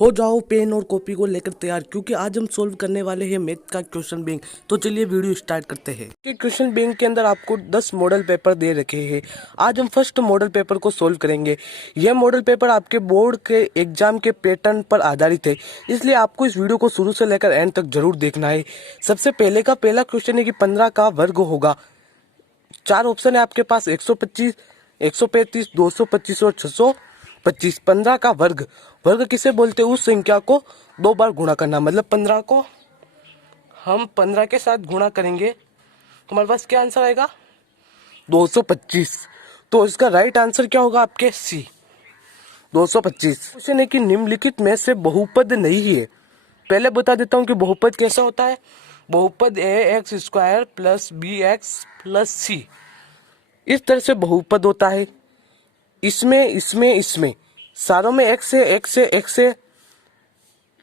हो जाओ पेन और कॉपी को लेकर तैयार, क्योंकि आज हम सोल्व करने वाले हैं मैथ का क्वेश्चन बैंक। तो चलिए वीडियो स्टार्ट करते हैं। कि क्वेश्चन बैंक के अंदर आपको 10 मॉडल पेपर दे रखे हैं। आज हम फर्स्ट मॉडल पेपर को सोल्व करेंगे। यह मॉडल पेपर आपके बोर्ड के एग्जाम के पैटर्न पर आधारित है, इसलिए आपको इस वीडियो को शुरू से लेकर एंड तक जरूर देखना है। सबसे पहला क्वेश्चन है कि 15 का वर्ग होगा। 4 ऑप्शन है आपके पास, 125, 135, 225 और 625। 15 का वर्ग किसे बोलते हैं? उस संख्या को 2 बार गुणा करना। मतलब 15 को हम 15 के साथ गुणा करेंगे तो हमारे पास क्या आंसर आएगा? 225। तो इसका राइट आंसर क्या होगा आपके? सी, 225। क्वेश्चन है कि निम्नलिखित में से बहुपद नहीं है। पहले बता देता हूं कि बहुपद कैसा होता है। बहुपद ax² प्लस bx प्लस सी, इस तरह से बहुपद होता है। इसमें सारों में x है,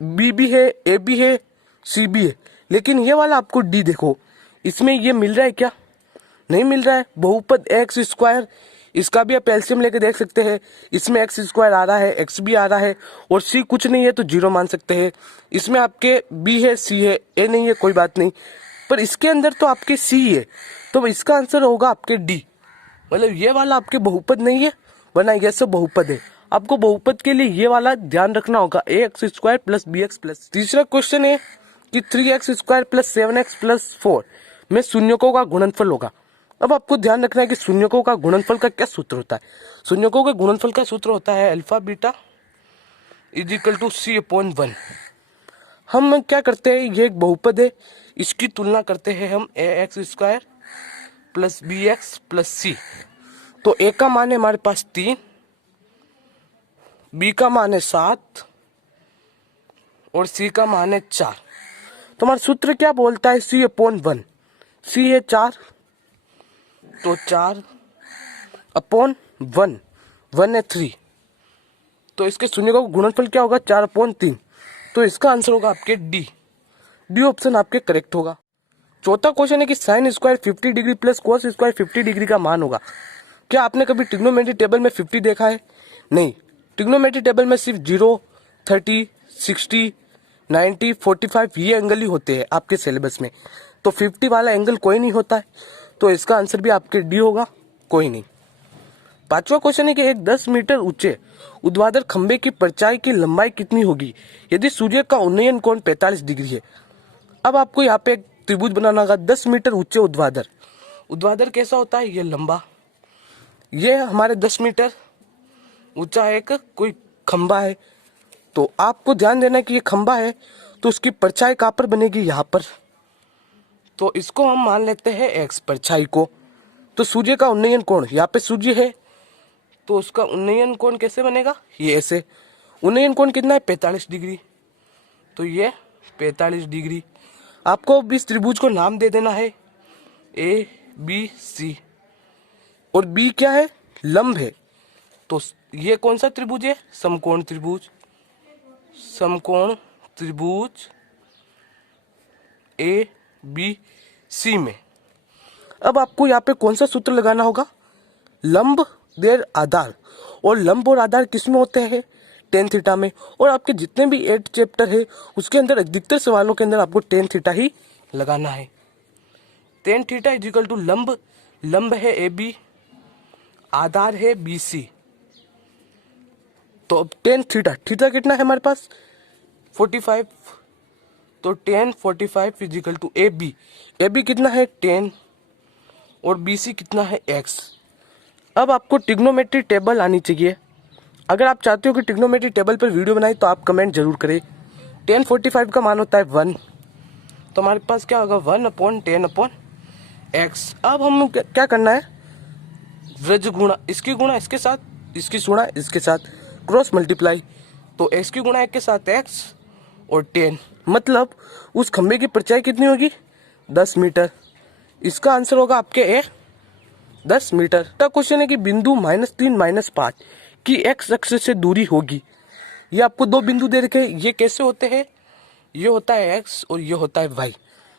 b भी है, a भी है, c भी है, लेकिन ये वाला आपको d देखो, इसमें ये मिल रहा है क्या? नहीं मिल रहा है। बहुपद x², इसका भी आप एलसीएम लेके देख सकते हैं। इसमें x² आ रहा है, x भी आ रहा है, और c कुछ नहीं है तो 0 मान सकते हैं। इसमें आपके b है, c है, a नहीं है, कोई बात नहीं, पर इसके अंदर तो आपके c है, तो इसका आंसर होगा आपके d। मतलब ये वाला आपके बहुपद नहीं है, वरना ये सब बहुपद है। आपको बहुपद के लिए ये वाला ध्यान रखना होगा, ax² प्लस bx प्लस। तीसरा क्वेश्चन है कि 3x² प्लस 7x प्लस 4 में शून्यकों का गुणनफल होगा। अब आपको ध्यान रखना है कि शून्यकों का गुणनफल का क्या सूत्र होता है। शून्यकों के गुणनफल का सूत्र होता है alpha beta is equal to c/1। हम क्या करते हैं, ये एक बहुपद है, इसकी तुलना करते हैं हम ax² प्लस bx प्लस सी। तो a का मान है हमारे पास 3, b का मान है 7 और c का मान है 4। तो हमारा सूत्र क्या बोलता है? c/1। c है 4, तो 4/1, 1 है 3, तो इसके शून्यकों का गुणनफल क्या होगा? 4/3। तो इसका आंसर होगा आपके डी ऑप्शन आपके करेक्ट होगा। चौथा क्वेश्चन है कि sin² 50 degree plus cos² 50 degree का मान होगा। क्या आपने कभी ट्रिग्नोमेट्री टेबल में 50 देखा है? नहीं। ट्रिग्नोमेट्री टेबल में सिर्फ 0, 30, 60, 90, 45 ये एंगल ही होते हैं आपके सिलेबस में, तो 50 वाला एंगल कोई नहीं होता है। तो इसका आंसर भी आपके डी होगा, कोई नहीं। पांचवा क्वेश्चन है कि एक 10 मीटर ऊंचे ऊर्ध्वाधर खंबे की परछाई की लंबाई कितनी होगी यदि सूर्य का उन्नयन कोण 45 डिग्री है। अब आपको यहाँ पे एक त्रिभुज बनाना होगा। 10 मीटर ऊंचे ऊर्ध्वाधर कैसा होता है? ये लंबा, ये हमारे 10 मीटर ऊंचा एक कोई खंबा है। तो आपको ध्यान देना कि ये खंबा है, तो उसकी परछाई कहाँ पर बनेगी? यहाँ पर। तो इसको हम मान लेते हैं x, परछाई को। तो सूर्य का उन्नयन कोण, यहाँ पे सूर्य है, तो उसका उन्नयन कोण कैसे बनेगा? ये ऐसे। उन्नयन कोण कितना है? 45 डिग्री। तो ये 45 डिग्री। आपको अब इस त्रिभुज को नाम दे देना है ABC, और B क्या है? लंब है। तो ये कौन सा त्रिभुज है? समकोण त्रिभुज ABC में। अब आपको यहाँ पे कौन सा सूत्र लगाना होगा? लंब देर आधार, और लंब और आधार किस में होते हैं? tan थीटा में। और आपके जितने भी 8 चैप्टर है उसके अंदर अधिकतर सवालों के अंदर आपको tan थीटा ही लगाना है। tan थीटा इजिकल टू लंब है AB, आधार है BC। तो अब tan थीटा कितना है हमारे पास? 45। तो tan 45 इजिकल टू AB कितना है? 10, और BC कितना है? x। अब आपको ट्रिग्नोमेट्री टेबल आनी चाहिए। अगर आप चाहते हो कि ट्रिग्नोमेट्री टेबल पर वीडियो बनाए तो आप कमेंट जरूर करें। tan 45 का मान होता है 1, तो हमारे पास क्या होगा? 1/10/x। अब हम क्या करना है? व्रज गुणा, इसकी गुणा इसके साथ, इसकी गुणा इसके साथ, क्रॉस मल्टीप्लाई। तो x की गुणा 1 के साथ x और 10, मतलब उस खंबे की परछाई कितनी होगी? 10 मीटर। इसका आंसर होगा आपके ए 10 मीटर। अगला क्वेश्चन है कि बिंदु -3 -5 की x अक्ष से दूरी होगी। ये आपको 2 बिंदु दे रखे हैं। ये कैसे होते हैं? ये होता है x और ये होता है y।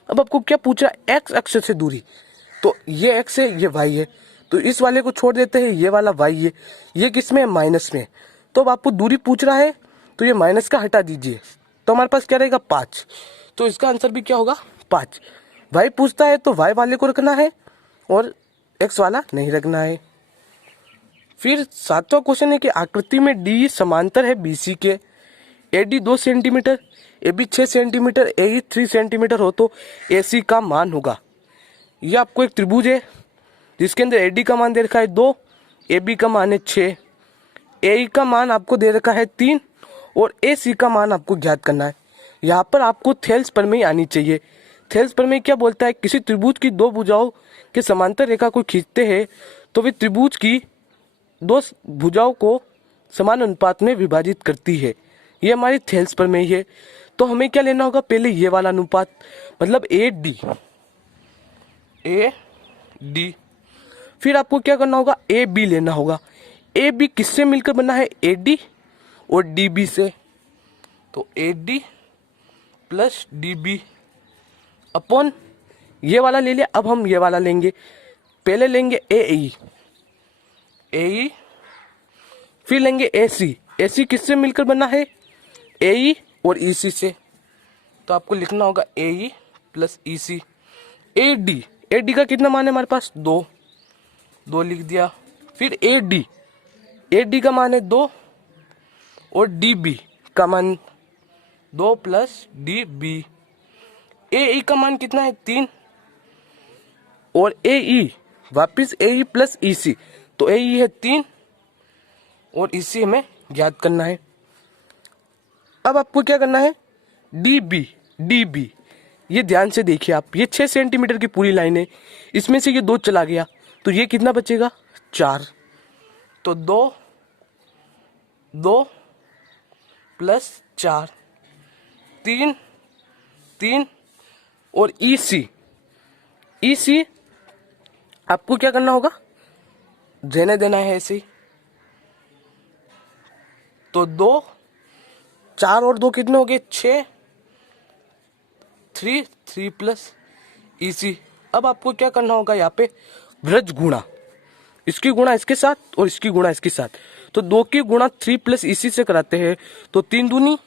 अब आपको क्या पूछ रहा है? x अक्ष से दूरी, तो ये x है, ये y है, तो इस वाले को छोड़ देते हैं, ये वाला y है, ये किस में है? माइनस में। तो अब आपको दूरी पूछ रहा है तो ये माइनस का हटा दीजिए, तो हमारे पास क्या रहेगा 5। तो इसका आंसर भी क्या होगा 5। वाई पूछता है तो वाई वाले को रखना है और एक्स वाला नहीं रखना है। फिर 7वां क्वेश्चन है कि आकृति में डी समांतर है बीसी के, एडी 2 सेंटीमीटर, एबी 6 सेंटीमीटर, एई 3 सेंटीमीटर हो तो एसी का मान होगा। ये आपको एक त्रिभुज है जिसके अंदर एडी का मान दे रखा है 2, एबी का मान है 6, एई का मान आपको दे रखा है 3 और एसी का मान आपको ज्ञात करना है। यहाँ पर आपको थेल्स प्रमेय आनी चाहिए। थेल्स प्रमेय क्या बोलता है, किसी त्रिभुज की दो भुजाओं के समांतर रेखा को खींचते हैं तो वे त्रिभुज की दो भुजाओं को समान अनुपात में विभाजित करती है। ये हमारी थेल्स प्रमेय है। तो हमें क्या लेना होगा, पहले ये वाला अनुपात मतलब ए डी, फिर आपको क्या करना होगा ए बी लेना होगा। ए बी किससे मिलकर बना है, ए डी और डी बी से, तो A D plus D B upon ये वाला ले लिया। अब हम ये वाला लेंगे, पहले लेंगे ए ई, फिर लेंगे ए सी किससे मिलकर बना है, ए ई और ई सी से, तो आपको लिखना होगा ए E plus E C. A D का कितना मान है हमारे पास 2 लिख दिया। फिर ए डी का मान है 2 और डी बी का मान 2 प्लस डी बी। ए ई का मान कितना है 3 और ए ई वापिस ए ई प्लस ई सी, तो ए ई है 3 और ई सी हमें ज्ञात करना है। अब आपको क्या करना है, डी बी ये ध्यान से देखिए आप, ये 6 सेंटीमीटर की पूरी लाइन है, इसमें से ये 2 चला गया तो ये कितना बचेगा 4, तो 2 प्लस 4 3 और ई सी आपको क्या करना होगा, रहने देना है ऐसे ही। तो 2 4 और 2 कितने हो गए 6, 3 प्लस ई सी। अब आपको क्या करना होगा, यहाँ पे व्रज गुणा, इसकी गुणा इसके साथ और इसकी गुणा इसके साथ, तो 2 की गुणा 3 प्लस ई सी से कराते हैं तो 3 दूनी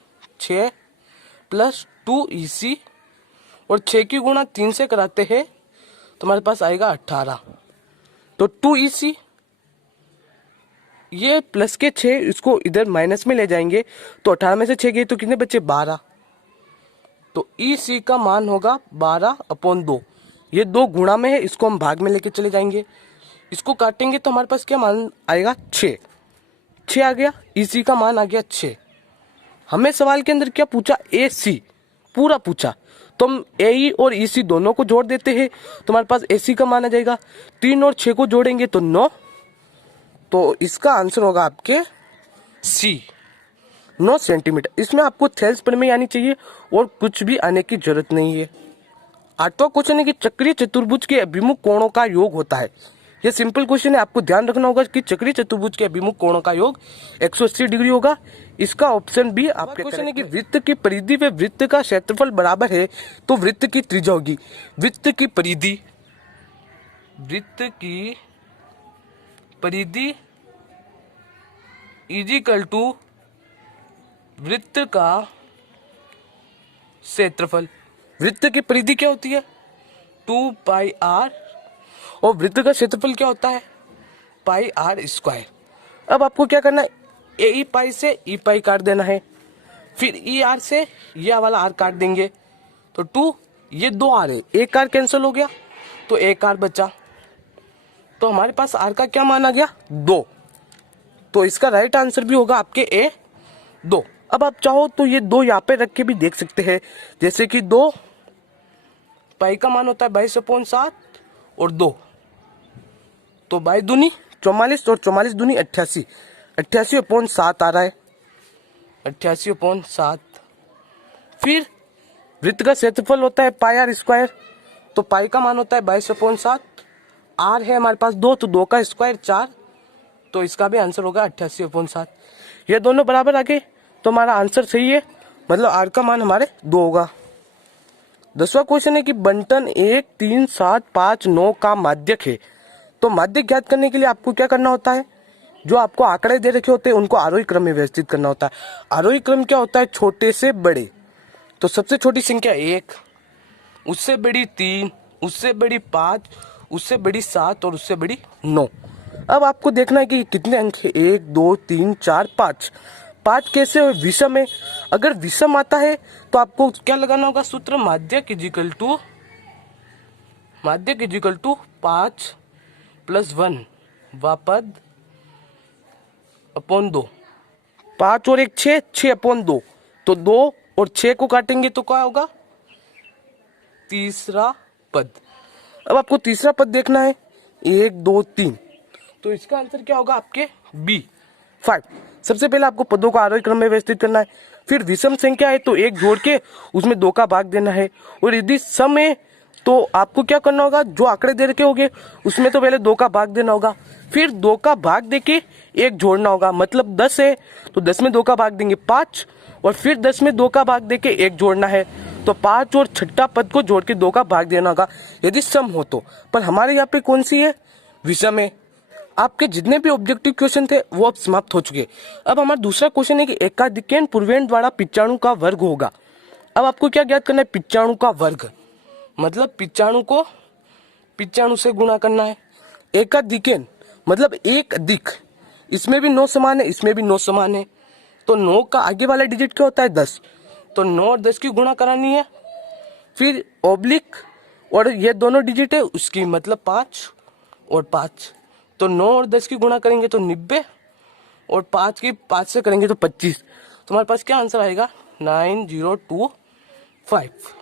6 प्लस 2 ई सी और 6 की गुणा 3 से कराते हैं तो हमारे पास आएगा 18, तो 2 ई सी, ये प्लस के 6 इसको इधर माइनस में ले जाएंगे तो 18 में से 6 गए तो कितने बचे 12, तो ई सी का मान होगा 12/2। ये 2 गुणा में है, इसको हम भाग में लेके चले जाएंगे, इसको काटेंगे तो हमारे पास क्या मान आएगा 6 आ गया, ई सी का मान आ गया 6। हमें सवाल के अंदर क्या पूछा, ए सी पूरा पूछा, तो हम ए ई और ई सी दोनों को जोड़ देते हैं तो हमारे पास ए सी का मान आ जाएगा। 3 और 6 को जोड़ेंगे तो 9, तो इसका आंसर होगा आपके सी 9 सेंटीमीटर। इसमें आपको थेल्स प्रमेय आनी चाहिए और कुछ भी आने की जरूरत नहीं है। 8वां क्वेश्चन है कि चक्रीय चतुर्भुज के अभिमुख कोणों का योग होता है। ये सिंपल क्वेश्चन है, आपको ध्यान रखना होगा कि चक्रीय चतुर्भुज के अभिमुख कोणों का योग 180 डिग्री होगा। इसका ऑप्शन बी आपके क्वेश्चन है कि वृत्त की परिधि व वृत्त का क्षेत्रफल बराबर है तो वृत्त की त्रिज्या होगी। वृत्त की परिधि इज इक्वल टू वृत्त का क्षेत्रफल। वृत्त की परिधि क्या होती है 2πr और वृत्त का क्षेत्रफल क्या होता है πr²। अब आपको क्या करना है, ए ई पाई से ई पाई काट देना है, फिर ई आर से ये वाला आर काट देंगे तो 2 ये 2 आर है, एक आर कैंसिल हो गया तो एक आर बचा, तो हमारे पास आर का क्या मान आ गया 2, तो इसका राइट आंसर भी होगा आपके ए 2। अब आप चाहो तो ये 2 यहाँ पे रख के भी देख सकते हैं, जैसे कि 2 पाई का मान होता है 22/7 और 2, तो 22 दूनी 44 और 44 दूनी 88, 88/7 आ रहा है 88/7। फिर वृत्त का क्षेत्रफल होता है πr², तो पाई का मान होता है 22/7, आर है हमारे पास 2 तो 2 का स्क्वायर 4, तो इसका भी आंसर होगा 88/7। ये दोनों बराबर आ गए तो हमारा आंसर सही है, मतलब आर का मान हमारे 2 होगा। 10वां क्वेश्चन है कि बंटन 1 3 7 5 9 का माध्यक है, तो माध्यक ज्ञात करने के लिए आपको क्या करना होता है, जो आपको आंकड़े दे रखे होते हैं उनको आरोही क्रम में व्यवस्थित करना होता है। आरोही क्रम क्या होता है? छोटे से बड़े। तो सबसे छोटी संख्या 1, उससे बड़ी 3, उससे बड़ी 5, उससे बड़ी 7 और उससे बड़ी 9। अब आपको देखना है कि कितने अंक है, 1 2 3 4 5। 5 कैसे हो? विषम है। अगर विषम आता है तो आपको क्या लगाना होगा? सूत्र माध्यक इजिकल टू 5 + 1 व पद अपॉन 2। 5 और 1 6, 6/2। तो 2 और 6 को काटेंगे तो क्या होगा? तीसरा पद। अब आपको तीसरा पद देखना है, 1 2 3। तो इसका आंसर क्या होगा आपके? बी 5। सबसे पहले आपको पदों को आरोही क्रम में व्यवस्थित करना है। फिर विषम संख्या है तो 1 जोड़ के उसमें 2 का भाग देना है। और यदि सम है तो आपको क्या करना होगा? जो आंकड़े दे रखे होंगे उसमें तो पहले 2 का भाग देना होगा, फिर 2 का भाग देके 1 जोड़ना होगा। मतलब 10 है तो 10 में 2 का भाग देंगे 5, और फिर 10 में 2 का भाग देके 1 जोड़ना है। तो 5 और छठा पद को जोड़ के 2 का भाग देना होगा यदि सम हो तो। पर हमारे यहाँ पे कौन सी है? विषम है। आपके जितने भी ऑब्जेक्टिव क्वेश्चन थे वो अब समाप्त हो चुके। अब हमारा दूसरा क्वेश्चन है कि एकाधिकन पूर्वेण द्वारा 95 का वर्ग होगा। अब आपको क्या ज्ञात करना है? 95 का वर्ग, मतलब 95 को 95 से गुणा करना है। एकाधिकन मतलब एक अधिक, इसमें भी 9 समान है, इसमें भी 9 समान है। तो 9 का आगे वाला डिजिट क्या होता है? 10। तो 9 और 10 की गुणा करानी है। फिर ऑब्लिक और ये दोनों डिजिट है उसकी, मतलब 5 और 5। तो 9 और 10 की गुणा करेंगे तो 90, और 5 की 5 से करेंगे तो 25। तो हमारे पास क्या आंसर आएगा? 9025।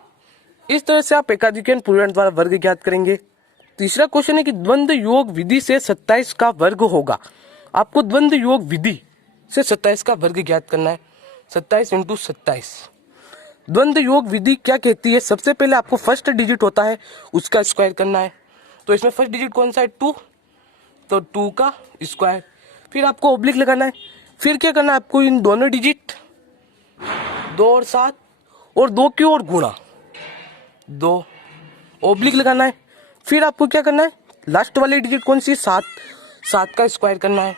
इस तरह से आप एकाधिकन पूर्णांक द्वारा वर्ग ज्ञात करेंगे। तीसरा क्वेश्चन है कि द्वंद्व योग विधि से 27 का वर्ग होगा। आपको द्वंद्व योग विधि से 27 का वर्ग ज्ञात करना है। 27 × 27। द्वंद्व योग विधि क्या कहती है? सबसे पहले आपको फर्स्ट डिजिट होता है उसका स्क्वायर करना है। तो इसमें फर्स्ट डिजिट कौन सा है? 2। तो 2 का स्क्वायर। फिर आपको ऑब्लिक लगाना है। फिर क्या करना है आपको? इन दोनों डिजिट 2 और 7 और 2 की ओर गुणा 2, ऑब्लिक लगाना है। फिर आपको क्या करना है? लास्ट वाली डिजिट कौन सी? 7। 7 का स्क्वायर करना है।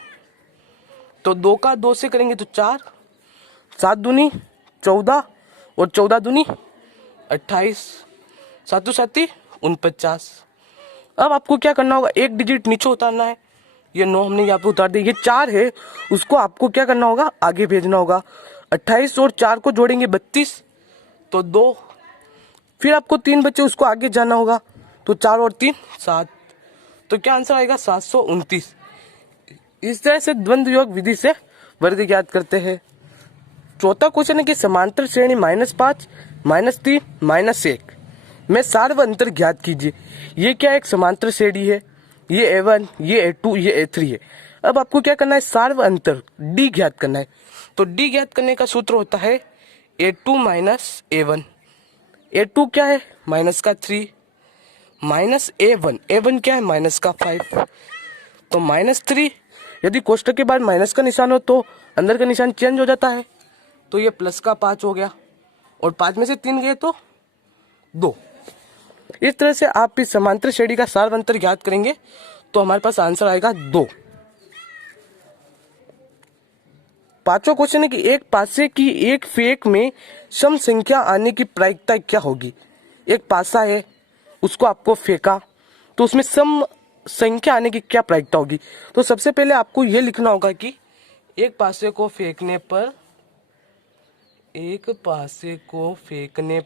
तो 2 का 2 से करेंगे तो 4, 7 दूनी 14 और 14 दूनी 28, 7 7 49। अब आपको क्या करना होगा? एक डिजिट नीचे उतारना है। ये 9 हमने यहाँ पे उतार दिया। ये 4 है, उसको आपको क्या करना होगा? आगे भेजना होगा। 28 और 4 को जोड़ेंगे 32, तो 2। फिर आपको 3 बचे, उसको आगे जाना होगा। तो 4 और 3 7। तो क्या आंसर आएगा? 729। इस तरह से द्वंद्व योग विधि से वर्ग ज्ञात करते हैं। चौथा क्वेश्चन है कि समांतर श्रेणी -5, -3, -1 में सार्व अंतर ज्ञात कीजिए। ये क्या? एक समांतर श्रेणी है। ये A1, ये A2, ये A3 है। अब आपको क्या करना है? सार्व अंतर D ज्ञात करना है। तो D ज्ञात करने का सूत्र होता है A2 - A1। A2 क्या है? -3, -A1, A1 क्या है? -5। तो -3, यदि कोष्ठक के बाद माइनस का निशान हो तो अंदर का निशान चेंज हो जाता है। तो ये +5 हो गया, और 5 में से 3 गए तो 2। इस तरह से आप इस समांतर श्रेणी का सार्व अंतर ज्ञात करेंगे तो हमारे पास आंसर आएगा 2। पांचवा क्वेश्चन है कि एक पासे की एक फेंक में सम संख्या आने की प्रायिकता क्या होगी। एक पासा है, उसको आपको फेंका तो उसमें सम संख्या आने की क्या प्रायिकता होगी। तो सबसे पहले आपको यह लिखना होगा कि एक पासे को फेंकने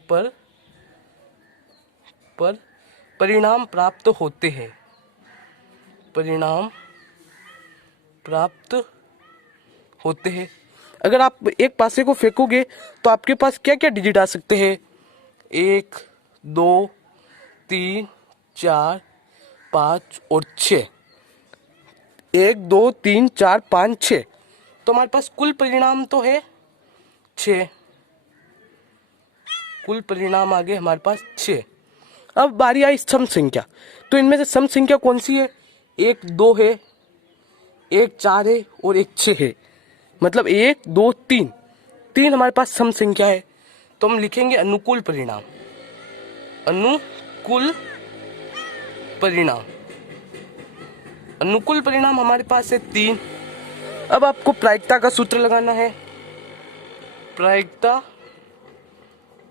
पर परिणाम प्राप्त होते हैं। अगर आप एक पासे को फेंकोगे तो आपके पास क्या क्या डिजिट आ सकते हैं? 1 2 3 4 5 और 6। 1 2 3 4 5 6। तो हमारे पास कुल परिणाम तो है 6। कुल परिणाम आ गए हमारे पास 6। अब बारी आई सम संख्या। तो इनमें से सम संख्या कौन सी है? 1 2 है, 1 4 है और 1 6 है। मतलब 1 2 3, 3 हमारे पास सम संख्या है। तो हम लिखेंगे अनुकूल परिणाम। अनुकूल परिणाम हमारे पास है 3। अब आपको प्रायिकता का सूत्र लगाना है। प्रायिकता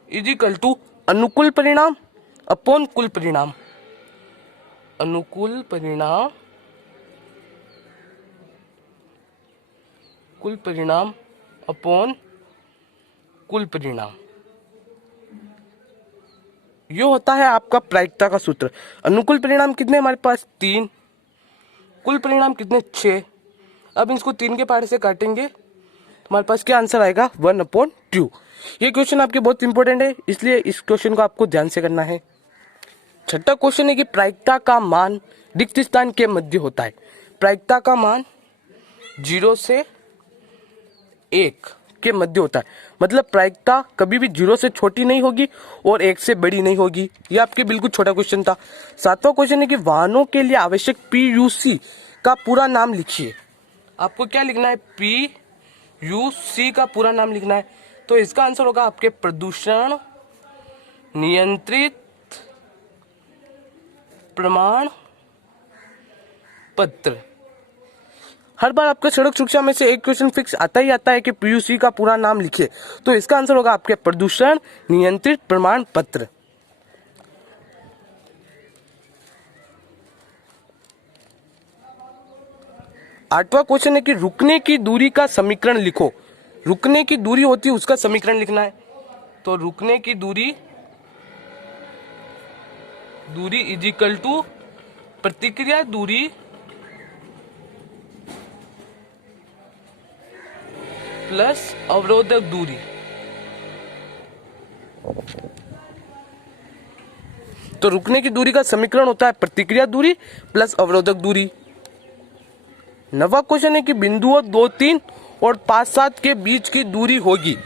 इज इक्वल टू अनुकूल परिणाम अपॉन कुल परिणाम। अनुकूल परिणाम कुल परिणाम अपॉन कुल परिणाम, ये होता है आपका प्रायिकता का सूत्र। अनुकूल परिणाम कितने हमारे पास 3, कुल परिणाम कितने 6। अब इसको 3 के पार्ट से काटेंगे, हमारे पास क्या आंसर आएगा 1/2। ये क्वेश्चन आपके बहुत इंपॉर्टेंट है, इसलिए इस क्वेश्चन को आपको ध्यान से करना है। छठा क्वेश्चन है कि प्रायिकता का मान रिक्त स्थान के मध्य होता है। प्रायिकता का मान 0 से 1 के मध्य होता है, मतलब प्रायिकता कभी भी 0 से छोटी नहीं होगी और 1 से बड़ी नहीं होगी। ये आपके बिल्कुल छोटा क्वेश्चन था। सातवां क्वेश्चन है कि वाहनों के लिए आवश्यक PUC का पूरा नाम लिखिए। आपको क्या लिखना है, PUC का पूरा नाम लिखना है। तो इसका आंसर होगा आपके प्रदूषण नियंत्रित प्रमाण पत्र। हर बार आपके सड़क सुरक्षा में से एक क्वेश्चन फिक्स आता ही आता है कि PUC का पूरा नाम लिखिए। तो इसका आंसर होगा आपके प्रदूषण नियंत्रित प्रमाण पत्र। आठवां क्वेश्चन है कि रुकने की दूरी का समीकरण लिखो। रुकने की दूरी होती है उसका समीकरण लिखना है। तो रुकने की दूरी इज इक्वल टू प्रतिक्रिया दूरी प्लस अवरोधक दूरी। तो रुकने की दूरी का समीकरण होता है प्रतिक्रिया दूरी प्लस अवरोधक दूरी। नवा क्वेश्चन है कि बिंदुओं 2, 3 और 5, 7 के बीच की दूरी होगी।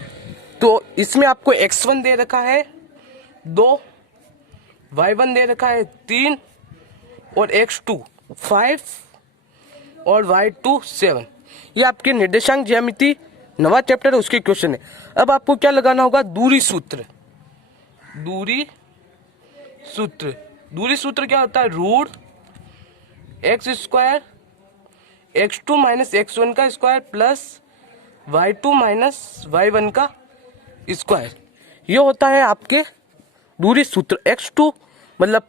तो इसमें आपको x1 दे रखा है 2, y1 दे रखा है 3 और x2 5 और y2 7। ये आपके निर्देशांक ज्यामिति नवा चैप्टर है उसके क्वेश्चन है। अब आपको क्या लगाना होगा, दूरी सूत्र। दूरी सूत्र क्या होता है, root x² x2 minus x1 का square plus y2 minus y1 का स्क्वायर। ये होता है आपके दूरी सूत्र। x2 मतलब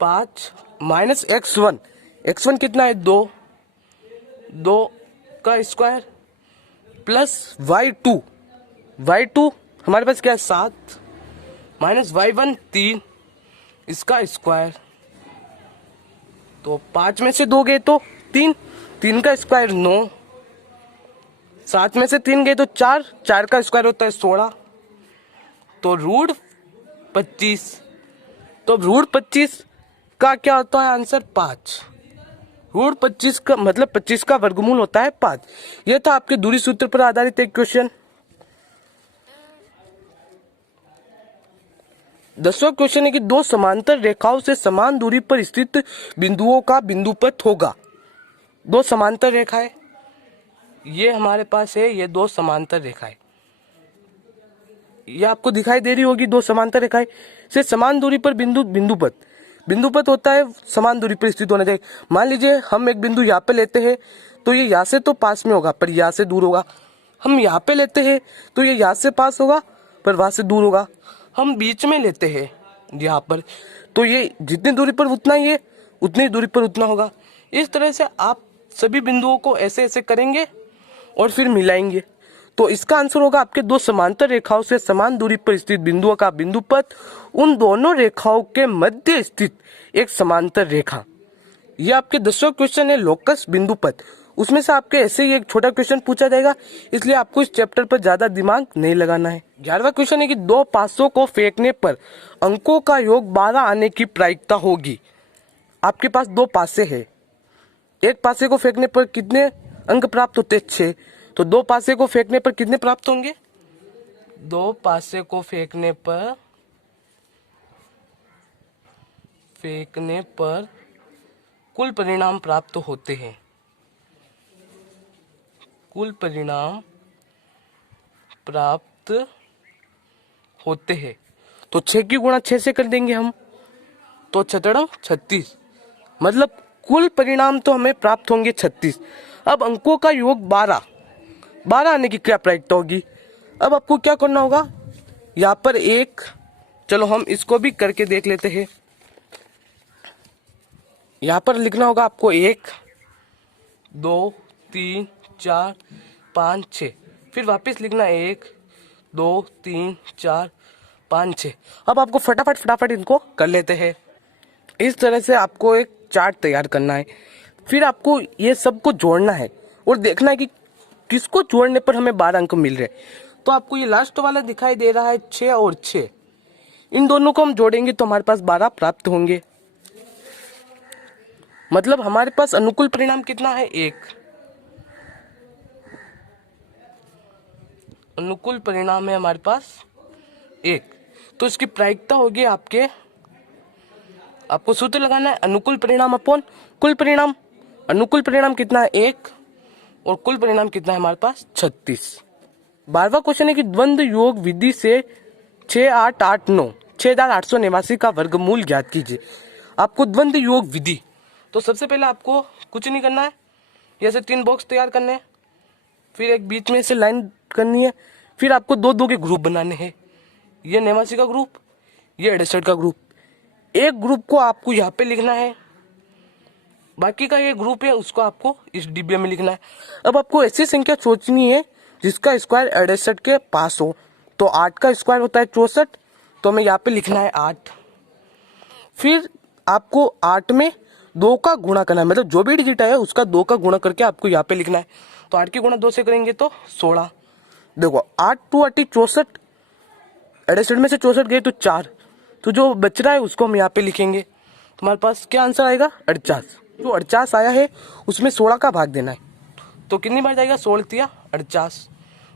5 माइनस x1 कितना है 2 का स्क्वायर प्लस y2 हमारे पास क्या है 7 माइनस y1 3 इसका स्क्वायर। तो 5 में से 2 गए तो 3 का स्क्वायर 9, 7 में से 3 गए तो 4 का स्क्वायर होता है 16। तो रूट 25। तो रूट 25 का क्या होता है आंसर 5। रूट 25 का मतलब 25 का वर्गमूल होता है 5। यह था आपके दूरी सूत्र पर आधारित एक क्वेश्चन। 10वां क्वेश्चन है कि दो समांतर रेखाओं से समान दूरी पर स्थित बिंदुओं का बिंदुपथ होगा। दो समांतर रेखाएं ये हमारे पास है, ये दो समांतर रेखाएं ये आपको दिखाई दे रही होगी। दो समांतर रेखाएं से समान दूरी पर बिंदुपथ होता है समान दूरी पर स्थित होना चाहिए। मान लीजिए हम एक बिंदु यहाँ पे लेते हैं तो ये यहाँ से तो पास में होगा पर यहाँ से दूर होगा। हम यहाँ पे लेते हैं तो ये यहाँ से पास होगा पर वहां से दूर होगा। हम बीच में लेते हैं यहाँ पर तो ये जितनी दूरी पर उतना ही है, उतनी दूरी पर उतना होगा। इस तरह से आप सभी बिंदुओं को ऐसे ऐसे करेंगे और फिर मिलाएंगे। तो इसका आंसर होगा आपके दो समांतर रेखाओं से समान दूरी पर स्थित बिंदुओं का बिंदुपथ उन दोनों रेखाओं के मध्य स्थित एक समांतर रेखा। यह आपके 10वां क्वेश्चन है लोकस बिंदुपथ। उसमें से आपके ऐसे ही एक छोटा क्वेश्चन पूछा जाएगा, इसलिए आपको इस चैप्टर पर ज्यादा दिमाग नहीं लगाना है। 11वां क्वेश्चन है कि दो पासों को फेंकने पर अंकों का योग 12 आने की प्रायिकता होगी। आपके पास दो पासे है, एक पासे को फेंकने पर कितने अंक प्राप्त होते हैं 6। तो दो पासे को फेंकने पर कितने प्राप्त होंगे, दो पासे को फेंकने पर कुल परिणाम प्राप्त होते हैं। कुल परिणाम प्राप्त होते हैं। तो 6 की गुणा 6 से कर देंगे हम तो 6 36 मतलब कुल परिणाम तो हमें प्राप्त होंगे 36। अब अंकों का योग 12 आने की क्या प्रायिकता होगी। अब आपको क्या करना होगा, यहाँ पर एक, चलो हम इसको भी करके देख लेते हैं। यहाँ पर लिखना होगा आपको 1 2 3 4 5 6, फिर वापस लिखना 1 2 3 4 5 6। अब आपको फटाफट इनको कर लेते हैं। इस तरह से आपको एक चार्ट तैयार करना है, फिर आपको ये सबको जोड़ना है और देखना है कि किसको जोड़ने पर हमें 12 अंक मिल रहे। तो आपको ये लास्ट वाला दिखाई दे रहा है 6 और 6, इन दोनों को हम जोड़ेंगे तो हमारे पास 12 प्राप्त होंगे। मतलब हमारे पास अनुकूल परिणाम कितना है, 1। अनुकूल परिणाम है हमारे पास 1। तो इसकी प्रायिकता होगी आपको सूत्र लगाना है अनुकूल परिणाम अपॉन कुल परिणाम। अनुकूल परिणाम कितना है, 1, और कुल परिणाम कितना है हमारे पास 36। 12वां क्वेश्चन है कि द्वंद्व योग विधि से 6889 का वर्गमूल ज्ञात कीजिए। आपको द्वंद्व योग विधि, तो सबसे पहले आपको कुछ नहीं करना है, जैसे 3 बॉक्स तैयार करने हैं, फिर एक बीच में से लाइन करनी है, फिर आपको 2-2 के ग्रुप बनाने हैं। ये 89 का ग्रुप, ये 68 का ग्रुप। एक ग्रुप को आपको यहाँ पे लिखना है, बाकी का ये ग्रुप है उसको आपको इस डिब्बे में लिखना है। अब आपको ऐसी संख्या सोचनी है जिसका स्क्वायर 68 के पास हो। तो 8 का स्क्वायर होता है 64, तो हमें यहाँ पे लिखना है 8। फिर आपको 8 में 2 का गुणा करना है, मतलब जो भी डिजिट है उसका 2 का गुणा करके आपको यहाँ पे लिखना है। तो 8 की गुणा 2 से करेंगे तो 16। देखो 8 2 8 64, 68 में से 64 गए तो 4, तो जो बच रहा है उसको हम यहाँ पे लिखेंगे। तुम्हारे पास क्या आंसर आएगा, 48। जो 48 आया है उसमें 16 का भाग देना है, तो कितनी बार जाएगा, 16 या 48।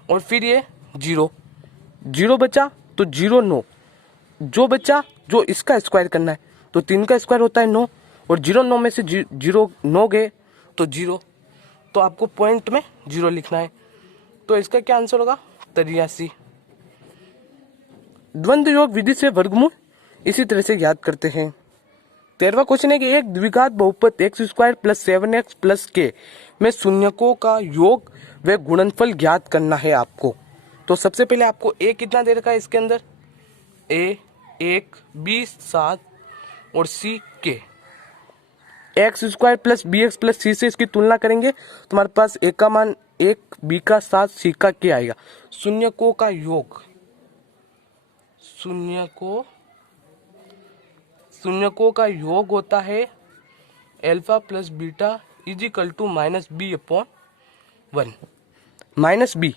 और फिर ये 0 बचा तो 0 9, जो बचा जो इसका स्क्वायर करना है, तो 3 का स्क्वायर होता है 9, और 0 9 में से 0 9 गए तो 0, तो आपको पॉइंट में 0 लिखना है। तो इसका क्या आंसर होगा, 83। द्वंद्व योग विधि से वर्गमूल इसी तरह से याद करते हैं। 13वां क्वेश्चन है कि एक द्विघात बहुपद x² + 7x + k में शून्यकों का योग व गुणनफल ज्ञात करना है आपको। तो सबसे पहले आपको a कितना दे रखा है इसके अंदर, a 1 b 7 और c k। x² + bx + c से इसकी तुलना करेंगे तो तुम्हारे पास a का मान 1, b का 7, c का k आएगा। शून्यकों का योग, शून्यकों का योग होता है अल्फा + बीटा = -b/1। -b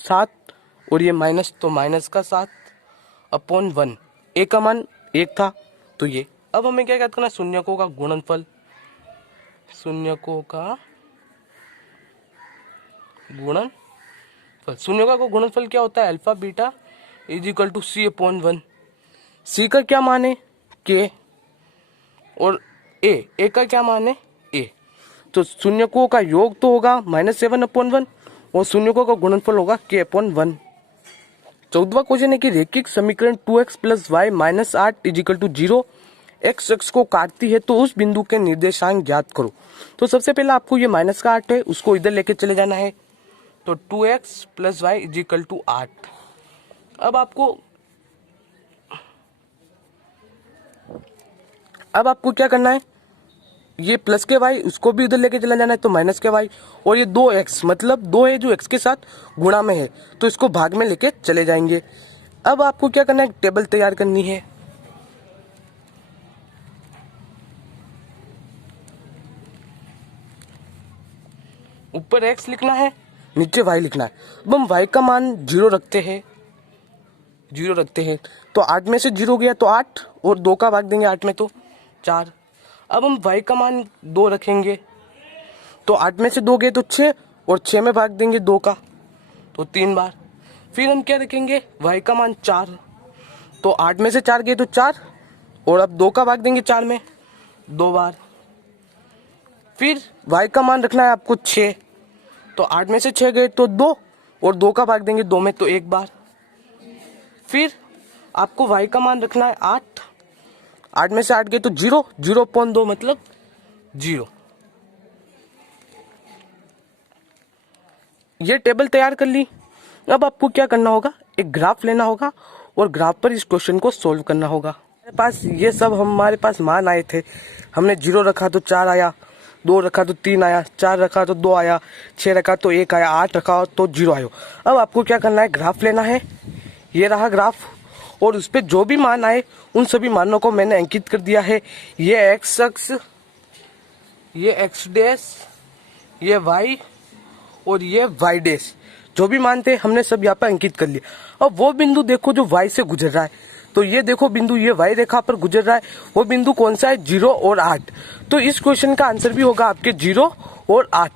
7 और ये माइनस, तो माइनस का 7 अपॉन 1। ए का मान 1 था तो ये। अब हमें क्या याद करना है, शून्यकों का गुणनफल। शून्यकों का गुणनफल क्या होता है, अल्फा बीटा = c/1। c का क्या मान है, k, और a का क्या मान है, a। तो शून्यकों का योग तो होगा -7/1 और शून्यकों का गुणनफल होगा k/1। 14वां क्वेश्चन है कि रैखिक समीकरण 2x + y - 8 = 0 x को काटती है तो उस बिंदु के निर्देशांक ज्ञात करो। तो सबसे पहले आपको ये -8 है उसको इधर लेके चले जाना है, तो 2x + y = 8। अब आपको क्या करना है, ये प्लस के y उसको भी उधर लेके चला जाना है, तो माइनस के y, और ये 2x मतलब 2 है जो x के साथ गुणा में है, तो इसको भाग में लेके चले जाएंगे। अब आपको क्या करना है, टेबल तैयार करनी है। ऊपर x लिखना है, नीचे y लिखना है। अब हम y का मान 0 रखते हैं, तो 8 में से 0 गया तो 8, और 2 का भाग देंगे 8 में तो 4। अब हम y का मान 2 रखेंगे, तो 8 में से 2 गए तो 6, और 6 में भाग देंगे 2 का, तो 3 बार। फिर हम क्या रखेंगे, y का मान 4, तो 8 में से 4 गए तो 4, और अब 2 का भाग देंगे 4 में 2 बार। फिर y का मान रखना है आपको 6, तो 8 में से 6 गए तो 2, और 2 का भाग देंगे 2 में तो 1 बार। फिर आपको y का मान रखना है 8 में से 8 गए तो 0, 0/2 मतलब 0। ये टेबल तैयार कर ली। अब आपको क्या करना होगा, एक ग्राफ लेना होगा और ग्राफ पर इस क्वेश्चन को सोल्व करना होगा। हमारे पास ये सब हमारे पास मान आए थे। हमने 0 रखा तो 4 आया, 2 रखा तो 3 आया, 4 रखा तो 2 आया, 6 रखा तो 1 आया, 8 रखा तो 0 आया। अब आपको क्या करना है, ग्राफ लेना है। ये रहा ग्राफ और उस पर जो भी मान आए उन सभी मानों को मैंने अंकित कर दिया है। ये एक्स अक्ष, ये एक्स डैश, ये वाई और ये वाई डैश, जो भी मान थे हमने सब यहाँ पे अंकित कर लिया। अब वो बिंदु देखो जो वाई से गुजर रहा है, तो ये देखो बिंदु ये वाई रेखा पर गुजर रहा है। वो बिंदु कौन सा है, 0 और 8। तो इस क्वेश्चन का आंसर भी होगा आपके 0 और 8।